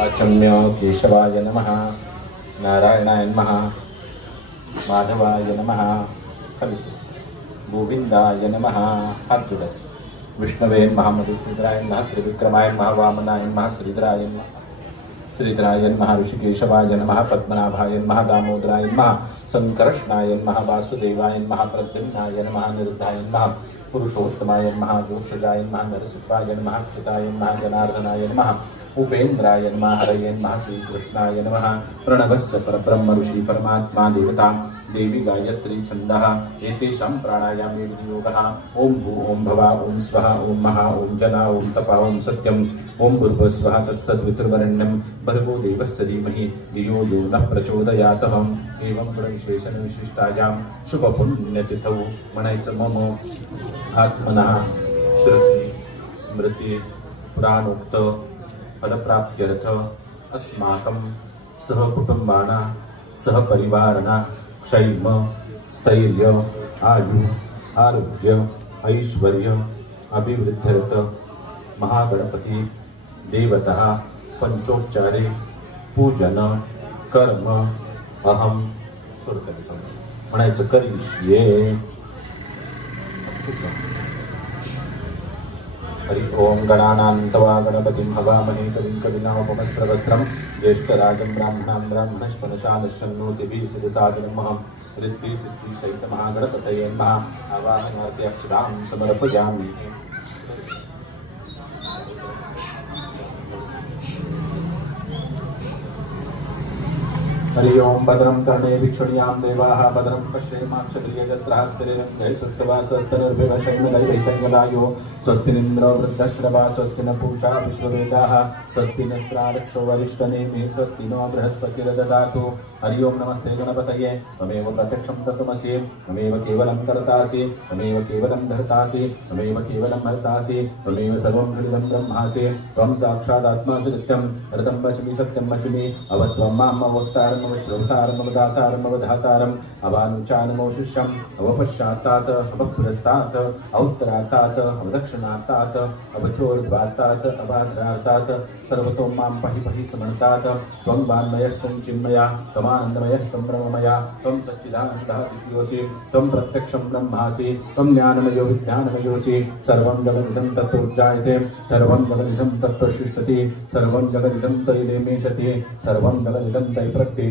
आचम्य केशवाय नमः, नारायणाय नमः, माधवाय नमः, गोविंदाय नमः, हाथ जोड़े। विष्णवे नमः, मधुसूदनाय नमः, त्रिविक्रमाय नमः, वामनाय नमः, श्रीधराय नमः, ऋषिकेशवाय नमः, पद्मनाभाय नमः, दामोदराय नमः, संकर्षणाय नमः, वासुदेवाय नमः, प्रद्युम्नाय नमः, निरुद्धाय नमः, पुरुषोत्तमाय नमः, जोक्षजाय नमः, नरसिंहाय नमः, अच्युताय नमः, जनार्दनाय नमः, उपेन्द्राय नमः, हरये नमः, श्रीकृष्णाय नमः। प्रणवस्य परब्रह्म ऋषि परमात्मा देवता देवी गायत्री छन्दः एतेषां प्राणायामे विनियोगः। ओम भू ओम भवा ओम स्वः ओम महा ओम जना ओम तपः ओम सत्यम ओम भूर्भुवः स्वः तत्सवितुर्वरेण्यं भर्गो देवस्य धीमहि धियो यो नः प्रचोदयात्। एवं गुणविशेषण विशिष्टायां शुभपुण्यतिथौ म्हणायचं मम आत्मनः श्रुती स्मृती पुराणोक्त फलप्राप्त्यर्थ अस्माकं सहकुटुंबाना सहपरिवारणा क्षैम स्थैर्य आयु आरोग्य ऐश्वर्य अभिवृद्ध्यर्थ महागणपती देवता पंचोपचारे पूजन कर्म अहम सुरकरितो म्हणायचं करिष्ये। हरि ओम गणानान्त्वा गणपतिं हवामहे कविं कविनामुपमस्त्रवस्त्रं ज्येष्ठराजं ब्राह्मणां ब्राह्मणस्पनशानशन्नोतिभिः सिद्धसादनमहं ऋद्धि सिद्धि सहित महागणपतये नमः। आवाहनार्थ्यक्षरां समर्पयामि। हरि ओम भद्रं कर्णे वीक्षणीयां देवाः भद्रं पश्येमाक्षत्रियजत्राः स्थिरैरङ्गैः सुष्ठुवासस्तनर्भिवशैर्मलैरैतङ्गलायो स्वस्ति निन्द्रो वृद्धश्रवा स्वस्ति न पूषा विश्ववेदाः स्वस्ति नस्त्रारक्षो वरिष्ठनेमिः स्वस्ति नो बृहस्पतिर्दधातु। हरि ओम नमस्ते गणपतये त्वमेव प्रत्यक्षं तत्त्वमसि त्वमेव केवलं कर्तासि त्वमेव केवलं धर्तासि त्वमेव केवलं हर्तासि त्वमेव सर्वं हृदं ब्रह्मासि त्वं साक्षादात्मासि नित्यं ऋतं वच्मि सत्यं वच्मि अवत्वं माम् अवक्तारम् श्रोतारम् अवदातारम् अवधातारम् अवानुचानमो शिष्यम् अवपश्चात्तात् अवपुरस्तात् औत्तरात्तात् अवदक्षिणात्तात् अवचोर्ध्वात्तात् अवाधरात्तात् सर्वतो मां पहि पहि समन्तात् त्वं वाङ्मयस्त्वं चिन्मया त्वमानन्दमयस्त्वं ब्रह्ममया त्वं सच्चिदानन्दः दिव्योऽसि त्वं प्रत्यक्षं ब्रह्मासि त्वं ज्ञानमयो विज्ञानमयोऽसि सर्वं जगदिदं तत्त्वोज्जायते सर्वं जगदिदं तत्त्वशिष्टति सर्वं जगदिदं तैलेमेशति सर्वं जगदिदं तैप्रत्येति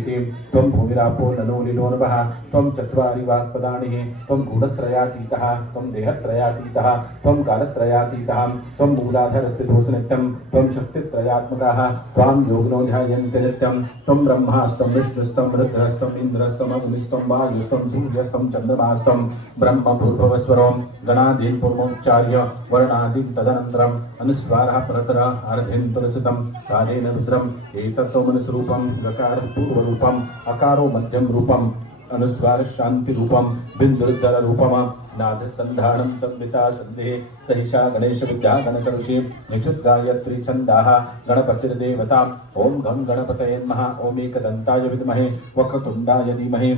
त्वं भूमिरापो नलो निलोर्वः त्वं चत्वारि वाक्पदानि त्वं गूढत्रयातीतः त्वं देहत्रयातीतः त्वं कालत्रयातीतः त्वं मूलाधारस्थितोऽसि नित्यं त्वं शक्तित्रयात्मकः त्वां योगिनो ध्यायन्ति नित्यं त्वं ब्रह्मास्तं विष्णुस्तं रुद्रस्तं इन्द्रस्तं अग्निस्तं वायुस्तं सूर्यस्तं चन्द्रमास्तं ब्रह्म भूर्भुवस्वरं गणादीन् पूर्वोच्चार्य वर्णादीन् तदनन्तरम् अनुस्वारः परतरः अर्धेन तुलसितं कालेन रुद्रम् एतत्त्वमनुस्वरूपं गकारः पूर्वरूपम् अकारो मध्यम रूपम् अनुस्वार शांति रूपम बिंदुरुद्धर रूपम नाद संधारणं संविता संधे सहिषा गणेश विद्या गणकऋषि निचुत गायत्री छंदाः गणपतिर्देवता ओम गं गणपतये नमः। ओम एकदंताय विद्महे वक्रतुंडाय धीमहि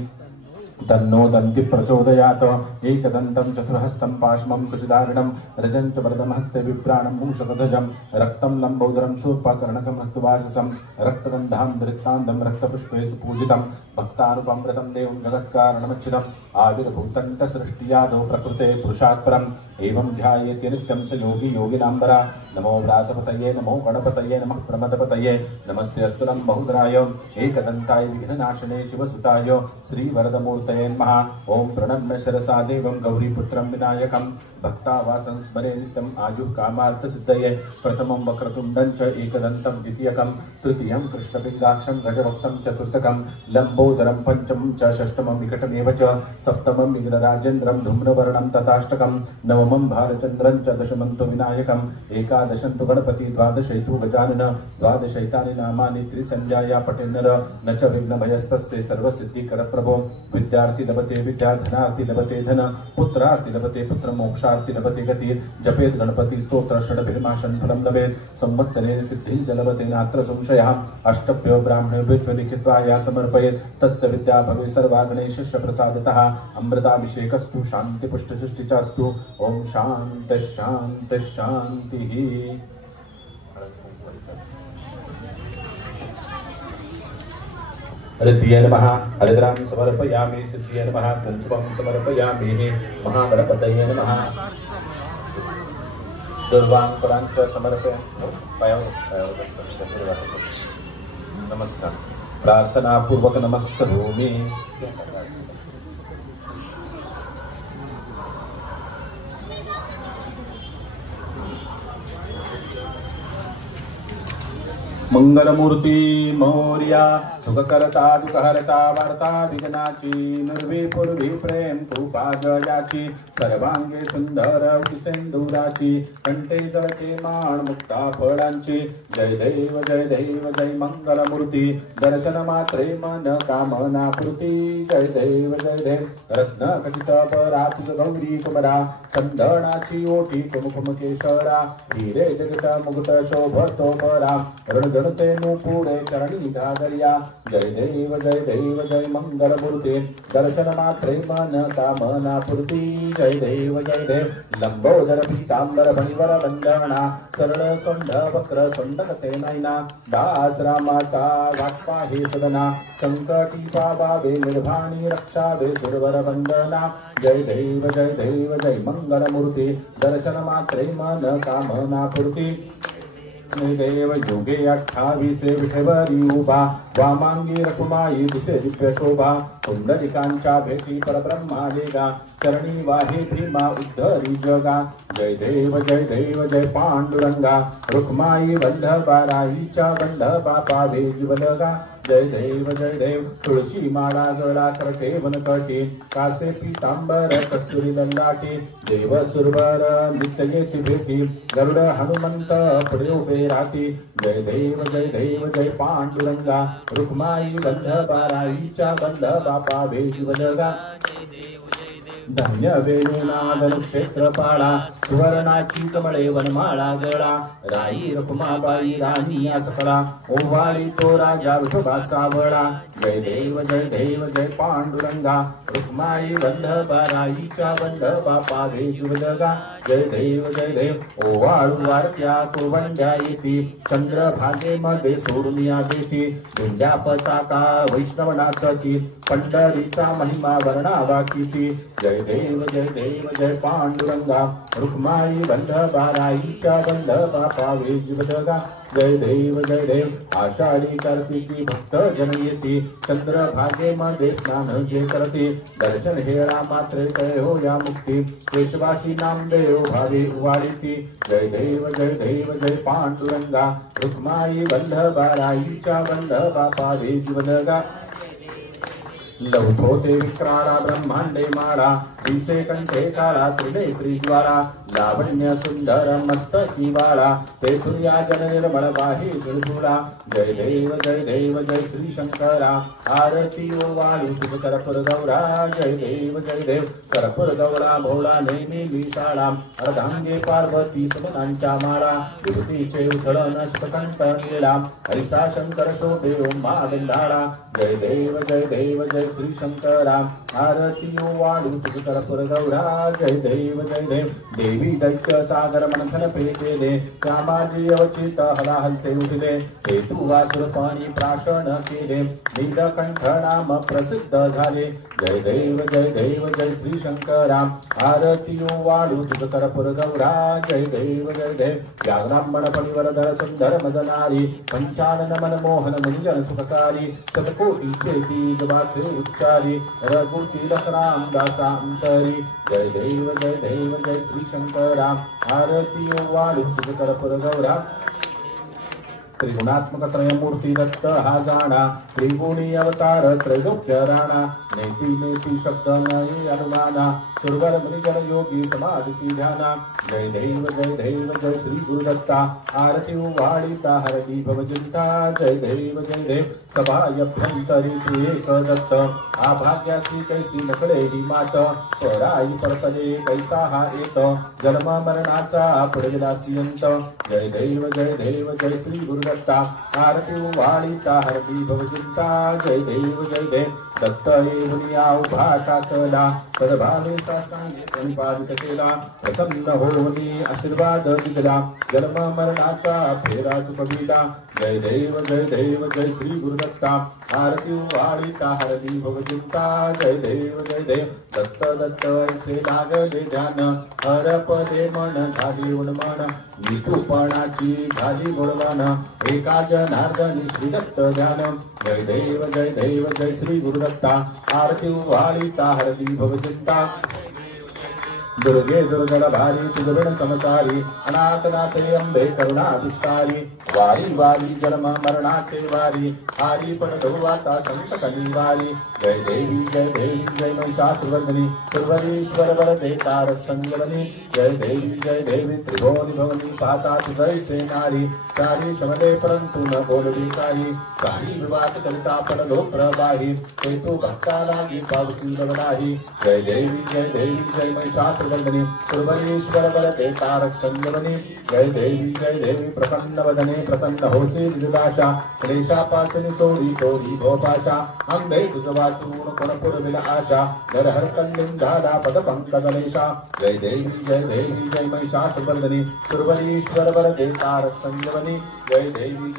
तन्नो दन्ति प्रचोदयात् एकदन्तं चतुर्हस्तं पाशमं कुशधारिणं रजं च वरदं हस्ते बिभ्राणं मूषकध्वजं रक्तं लम्बोदरं शूर्पकर्णकं रक्तवाससं रक्तगन्धां धृक्तान्तं रक्तपुष्पे सुपूजितं भक्तानुपमृतं देवं जगत्कारणमच्युतम् आविर्भूतन्तसृष्टियादौ प्रकृते पुरुषात् परम् एवं ध्यायेति नित्यं च योगी योगिनाम्बरा नमो व्रातपतये नमो गणपतये नमः प्रमदपतये नमस्ते अस्तुलं बहुधराय एकदन्ताय विघ्ननाशने शिवसुताय श्रीवरदमूर्तये नमः ओं प्रणम्य शिरसा देवं गौरीपुत्रं विनायकं भक्तावासं स्मरे नित्यम् आयुः कामार्थसिद्धये प्रथमं वक्रतुण्डं च एकदन्तं द्वितीयकं तृतीयं कृष्णपिङ्गाक्षं गजवक्तं चतुर्थकं लम्बोदरं पञ्चमं च षष्ठमं विकटमेव च सप्तमं विघ्नराजेन्द्रं धूम्रवर्णं तथाष्टकं नवमं भालचन्द्रं च दशमं तु विनायकम् एकादशं तु गणपति द्वादशे तु गजानन द्वादशैतानि नामानि त्रिसंज्ञाया पठेन्नर न च विघ्नभयस्तस्य सर्वसिद्धिकरप्रभो विद्यार्थी लभते विद्या धनार्थी लभते धन पुत्रार्थी लभते पुत्र मोक्षार्थी लभते गति जपेत गणपति स्तोत्र षड्भिर्माशं फलं लभेत संवत्सरेण सिद्धिं च लभते नात्र संशयः अष्टभ्यो ब्राह्मणेभ्यो लिखित्वा या समर्पयेत् तस्य विद्या भवे सर्वा गणेशस्य प्रसादतः अमृताभिषेकस्तु शान्तिपुष्टिसृष्टिचास्तु ओम शांति शांति शांति। हरिद्रिये नमः हरिद्रां समर्पयामि सिद्धिये नमः कुङ्कुमं समर्पयामि महागणपतये नमः दुर्वाङ्कुरां च समर्पयामि नमस्कार प्रार्थना पूर्वक नमस्करोमि। मंगलमूर्ति मौर्या सुखकर्ता दुःखहर्ता वार्ता विघ्नाची निर्विपूर्वी प्रेम कृपा जयाची सर्वांगे सुंदर सिंदुराची कंठे जळके माण मुक्ता फळांची जय देव जय मंगलमूर्ती दर्शन मात्रे मन कामना पूर्ती जय देव रत्न खचित परातुज गौरी कुमरा चंदनाची ओटी कुमकुम केशरा हिरे जगत मुकुट शोभतो परा रणगणतेनु पुढे चरणी घागर्या जय देव जय मंगलमूर्ती दर्शन मात्रे मन कामना पूर्ती जय देव लंबोदर पीतांबर फणिवर वंदना सरळ सोंड वक्र सोंडकते नैना दास रामाचा वाटपा हे सदना संकटी पावावे निर्भाणी रक्षावे सुरवर वंदना जय देव जय मंगलमूर्ती दर्शन मात्रे मन कामना पूर्ती देव योगे 28 विठेवरी उभा वामांगी रकुमाई दिसे दिव्य शोभा कुंडलिकांच्या भेटी परब्रह्मा लेगा चरणी वाहे भीमा उद्धरी जगा जय देव जय पांडुरंगा रुक्माई वल्लभा राईच्या वल्लभा पावे जीवलगा जय देव तुळशी माळा गळा करटे वनकटी कासे पीतांबर कस्तुरी ललाटी देव सुरवर नित्य येती भेटी गरुड हनुमंत पुढे उभे राहती जय देव जय पांडुरंगा रुक्माई वल्लभा राईच्या वल्लभा पावे जीवलगा धन्य वेणुनादन क्षेत्रपाळा सुवर्णाची कमळे वनमाळा गळा राई रखुमाबाई राणी सकळा ओवाळी तो राजा विठोबा सावळा जय देव जय पांडुरंगा रुक्माई वल्लभा राईच्या वल्लभा पावे जीवलगा जय देव ओवाळू वारत्या कुरवंड्या येती चंद्रभागेमध्ये सोडून या देती दिंड्या पताका वैष्णवनाचती पंढरीचा महिमा वर्णावा किती जय देव जय पांडुरंगा रुक्माई वल्लभा राईच्या वल्लभा पावे जीवलगा जय देव आषाढी कार्तिकी भक्त जन येती चंद्रभागेमध्ये स्नान जे करते दर्शन हेळा मात्र जय हो या मुक्ती केशवासी नामदेव भावे वाढीती जय देव जय पांडुरंगा रुक्माई वल्लभा राईच्या वल्लभा पावे जीवलगा लवथोते विक्राळा ब्रह्मांडे माळा दिसे कंठे काळा त्रिनेत्री द्वारा लावण्य सुंदर मस्तकी बाळा तेथून या जन निर्मळ वाही तुळतुळा जय देव जय श्री शंकरा आरती ओ वाळू तुझ करपुर गौरा जय देव करपुर गौरा भोळा नेहमी विशाळा अर्धांगे पार्वती सुमनांच्या माळा विभूतीचे उथळण अष्टकंठ गेला हरिसा शंकर शोभे ओंबा गंधाळा जय देव जय श्री शंकरा आरती ओ वाळू तुझ करपुर गौरा जय देव देवी दैत्य सागर मंथन पेटे दे कामाजी अवचित हलाहलते उठले हेतू वासुर पाणी प्राशन केले नीलकंठ नाम प्रसिद्ध झाले जय देव जय श्री शंकरा आरती ओ वाळू तुझ करपुर गौरा जय देव या ब्राह्मण परिवरधर सुंदर मदनारी पंचानन मनमोहन मुनिजन सुखकारी शतकोटी चेती जबाचे उच्चारी रघुती लखराम दासांतरी जय देव जय श्री शंकरा आरती ओ वाळू तुझ करपुर गौरा त्रिगुणात्मक त्रयमूर्ती दत्त हा जाणा त्रिगुणी अवतार त्रैलोक्य राणा नेती शब्द नाही अनुमाना सुरवर मुनिजन योगी समाधी ध्याना जय देव जय श्री गुरुदत्ता आरती वाळीता हरती भवचिंता जय देव सभायभ्यंतरी तू एक दत्त आभाग्यासी कैसी नकळे ही मात पराई परतले कैसा हा येत जन्म मरणाचा पडेला सियंत जय देव जय श्री गुरुदत्ता आरती वाळीता हरती भवचिंता जय देव दत्त हे मुनिया उभा टाकला सदभावे साष्टांगे प्रणिपादित केला प्रसन्न होऊनी आशीर्वाद दिला जन्म मरणाचा फेरा चुकविला जय देव जय श्री गुरुदत्ता आरती वाळीता हरती भवचिंता जय देव दत्त ऐसे लागले ध्यान हरपदे मन झाली उन्मन विठूपणाची झाली गुणवान एका जनार्दनी श्री दत्त ध्यान जय देव जय श्री गुरुदत्ता आरती वाळीता हरती भवचिंता दुर्गे दुर्गण भारी तुझविण समसारी अनाथनाथे अंबे करुणा विस्तारी वारी जन्म मरणाचे वारी हारी पण धोवाता संकट निवारी जय देवी जय महिषासुरवर्धिनी सुरवरीश्वर वरदे तारक संजीवनी जय देवी त्रिभुवनी भवनी पाहता तुझैसे नारी चारी शमले परंतु न बोलली काही सारी विवाद करिता पण लोक प्रवाही ते तू भक्ता लागी पावसी नाही जय देवी जय महिषासुरवर्धिनी सुरवरीश्वर वरदे तारक संजीवनी जय देवी प्रसन्न वदने प्रसन्न होसी विजुदाशा क्लेशापासून सोडी तोडी भोपाशा अंबे तुझ वाचून कोण पुरविल आशा नर हरकंडिं झाला पद पंकजलेशा जय देवी जय महिषासुरवर्धिनी सुरवरीश्वर वरदे तारक संजीवनी जय देवी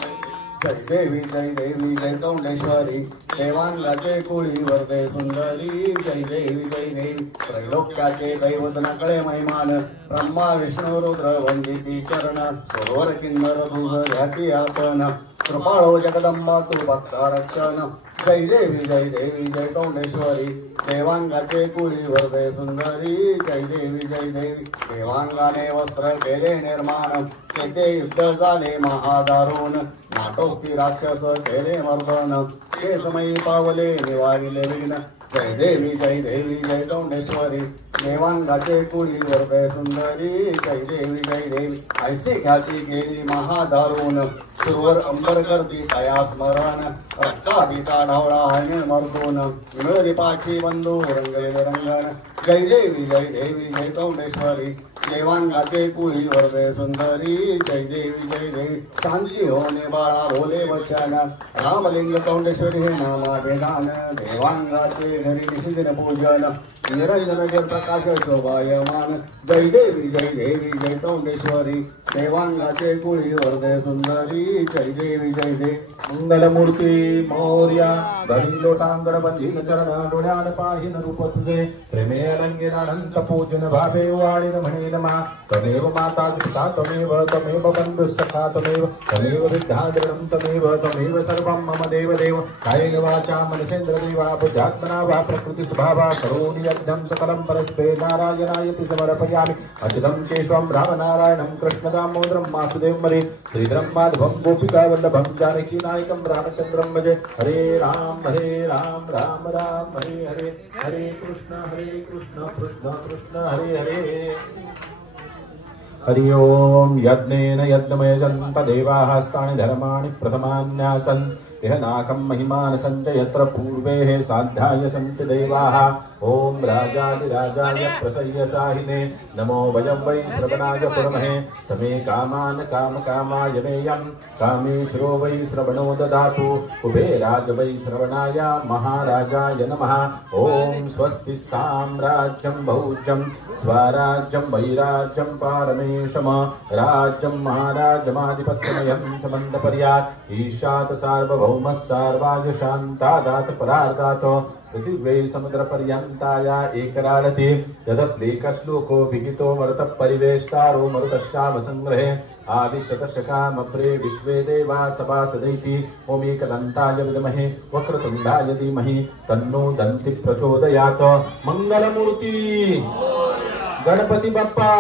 जय कौंडेश्वरी देवांगाचे कुळी वरदे सुंदरी जय देवी त्रैलोक्याचे दैवत नकळे महिमान ब्रह्मा विष्णू रुद्र वंदिती चरण सरोवर किन्नर तुझ ध्यासी आपण कृपाळो जगदंबा तू भक्ता रक्षण जय देवी जय कौंडेश्वरी देवांगाचे कुळी वरदे सुंदरी जय देवी देवांगाने वस्त्र केले निर्माण तेथे युद्ध झाले महादारुण नाटोकी राक्षस केले मर्दन केसमयी पावले निवारिले विघ्न जय देवी जय कौंडेश्वरी देवांगाचे कुळी वरदे सुंदरी जय देवी ऐसी ख्याती गेली महादारुण सुरवर अंबर करती तया स्मरण रक्ताभिता ढवळा हरिण मर्दून मिळली पाची बंधू रंगले रंगण जय देवी जय कौंडेश्वरी देवांगाचे कुळी वरदे सुंदरी जय देवी शांती होणे बाळा भोले वचन रामलिंग कौंडेश्वरी हे नामाभिधान देवांगाचे घरी निशिदिन पूजन निरंजन जल प्रकाश शोभायमान जय देवी जय कौंडेश्वरी देवांगाचे कुळी वरदे सुंदरी जय देवी मंगलमूर्ती मौर्या घरी लोटांगण बंधीन चरण डोळ्यान पाहिन रूप तुझे प्रेमे अलंगेन अनंत पूजन भावे वाळीन म्हणेन मा तमेव माता पिता तमेव बंधु सखा तमेव विद्या दृढं तमेव सर्वं मम देव कायेन वाचा मनसेन्द्र देवा बुद्ध्यात्मना वा प्रकृति स्वभावा करोमि यज्ञं सकलं परस्मै नारायणायति समर्पयामि अच्युतं केशवं रामनारायणं कृष्णदामोदरं वासुदेवं हरे श्रीधरं माधवं गोपिका वल्लभं जानकी नायकं रामचन्द्रं भजे हरे राम राम हरे हरे हरे कृष्ण कृष्ण कृष्ण हरे हरे हरि ओम यज्ञेन यज्ञमयजन्त देवाः स्तानि धर्माणि प्रथमान्यासन् इह नाकं महिमान सञ्च यत्र पूर्वे साध्याय सन्ति देवाः ओम राजाधिराजाय प्रसय्यसाहिने नमो वयं वै श्रवणाय कुर्महे समे कामान् कामकामाय मेयं कामेश्वरो वै श्रवणो ददातु कुबेराज वै श्रवणाय महाराजाय नमः ओम स्वस्ति साम्राज्यं भौज्यं स्वराज्यं वैराज्यं पारमेशम राज्यं महाराजमाधिपत्यमयं च मन्दपर्यात् ईशात सार्वभौमः सार्वाय शान्तादात् परार्गात् पृथिव्यै समुद्रपर्यन्ताया एकरारति यदप्लेकश्लोको विहितो मरुतः परिवेष्टारो मरुतश्यामसङ्ग्रहे आदिशतशकामप्रे विश्वे देवा सभासदैति ओमेकदन्ताय विद्महे वक्रतुण्डाय धीमहि तन्नो दन्ति प्रचोदयात् मंगलमूर्ति गणपति बप्पा।